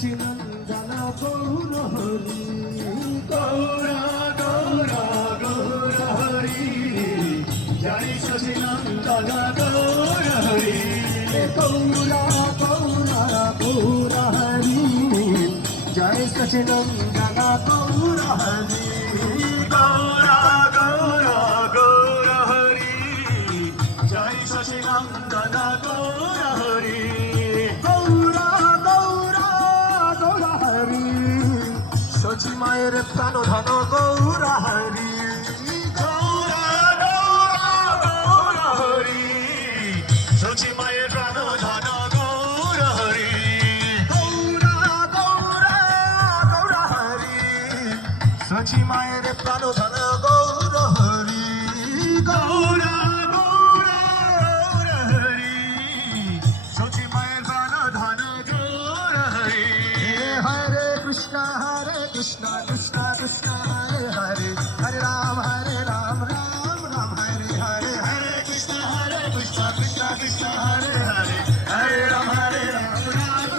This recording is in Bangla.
শশীনন্দন গৌর হরি গৌরা গৌরা গৌর হরি জয় শশীনন্দন গৌর হরি গৌরা গৌরা গৌর হরি জয় শশীনন্দন গৌর হরি গৌরা গৌরা গৌর হরি জয় শশীনন্দন গৌর হরি গৌরা গৌরা গৌর হরি শচী মায়ের প্রাণ ধন গৌর হরি গৌরা গৌরা গৌর হরি শচী মায়ের প্রাণ ধন গৌর হরি গৌরা গৌরা গৌর হরি শচী মায়ের প্রাণ ধন গৌর হরি গৌরা গৌরা গৌর হরি শচী মায়ের প্রাণ ধন গৌর হরি হরে কৃষ্ণ কৃষ্ণ